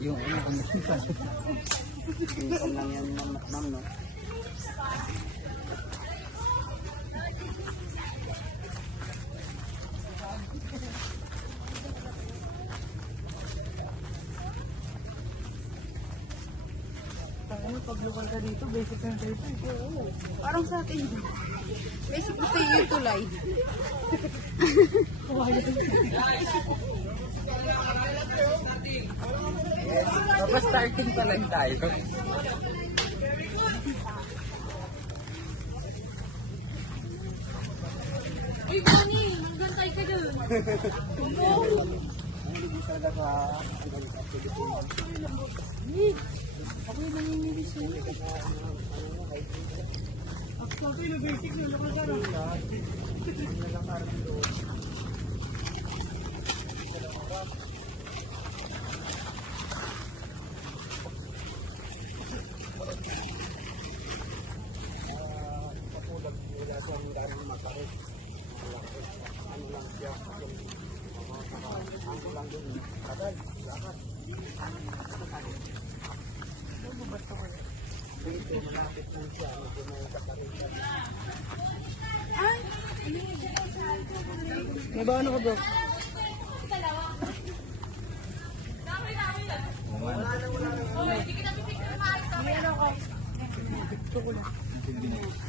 Yung ano kung minsan. Minsan lang yan, ma'am, no? Pag lugar ka dito, basic na dito. Oo. Parang sa atin. Basic gusto yung tulay. Tapos starting pa lang tayo. Ay, Bonnie! Maggantay ka dun. Hindi talaga Ako yung nangingilis na. Sabi na basic na lugar ka rin. patulog nila sa darang matarik. Ano lang siya, ano lang yun. Tagal, lahat. Dito, malapit po siya, medyo may kaparingan. May ba ano ka bro?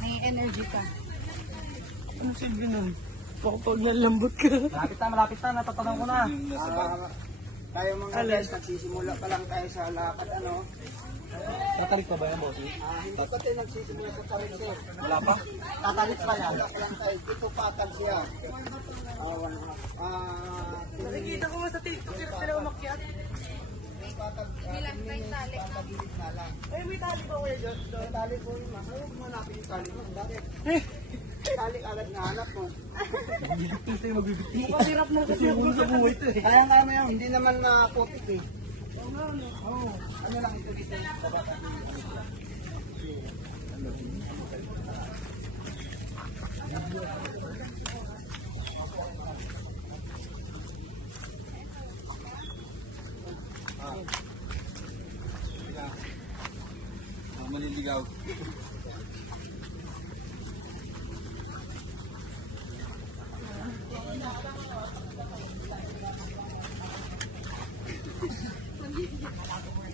May energy ka. Ano silbi nun? Baka pag nalambot ka. Malapit na, natatanong ko na. Tayo mga guys, nagsisimula pa lang tayo sa lakad, ano? Tatarik pa ba yan, boss? Hindi pa tayo nagsisimula sa tarik, sir. Wala pa? Tatarik pa yan. Lang tayo, dito patag siya. Nakikita ko nga sa TikTok, sila umakyat. Patag, patagilid na lang. Ay, may tali ba kuya dyan? May tali po yun, mas ayaw manapin yung tali mo. Bakit? Tali agad na hanap mo. Ito yung magbibigti. Masirap na kasi ako sa buhay ito eh. Kaya mo yan, hindi naman na putik eh. Oo. Ano lang ito dito sa bata. Maliligaw.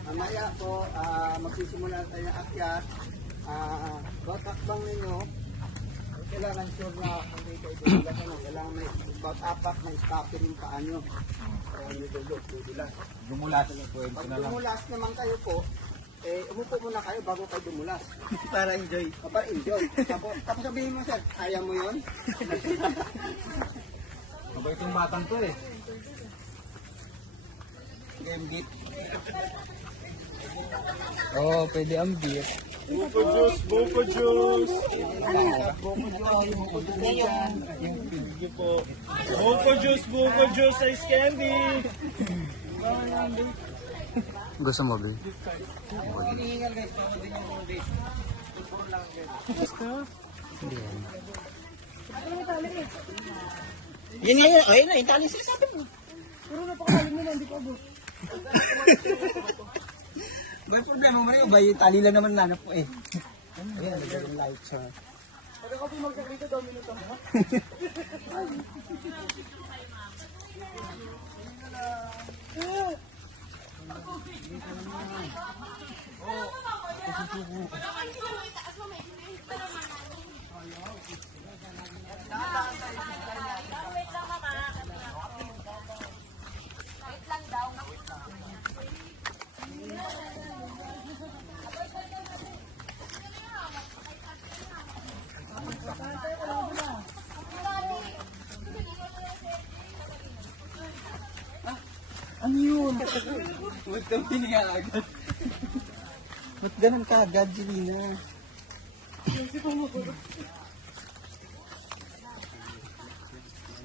Mamaya po, magsisimula tayo ng akyat. Batakbang ninyo, kailangan sure na hindi kayo dudulas. Kailangan may batapak na stopper yung paa nyo. Kaya nyo dudulas. Dumulas. Pag dumulas naman kayo po, umupo muna kayo bago kayo dumulas. Para enjoy. Para enjoy. Tapos sabihin mo, sir, kaya mo yun? Mabait yung batang to eh. Game beat. Oo, pwede ang beer. Buko juice, buko juice. Sige po. Buko juice, ice candy. Gusto mo, Bi? Hindi yan. Yan nga yun. Ayun na, itali sa Puro napakalalim mo na, hindi ko abot. May problema mo yun ba? Yung tali lang naman nanap ko eh. Ayan, nagawin light siya. Pag ako magkakrito, daw minuto mo. Ano yun? Huwag kang pininga agad. Ba't ganun ka agad, Jelina? Hindi ko mo.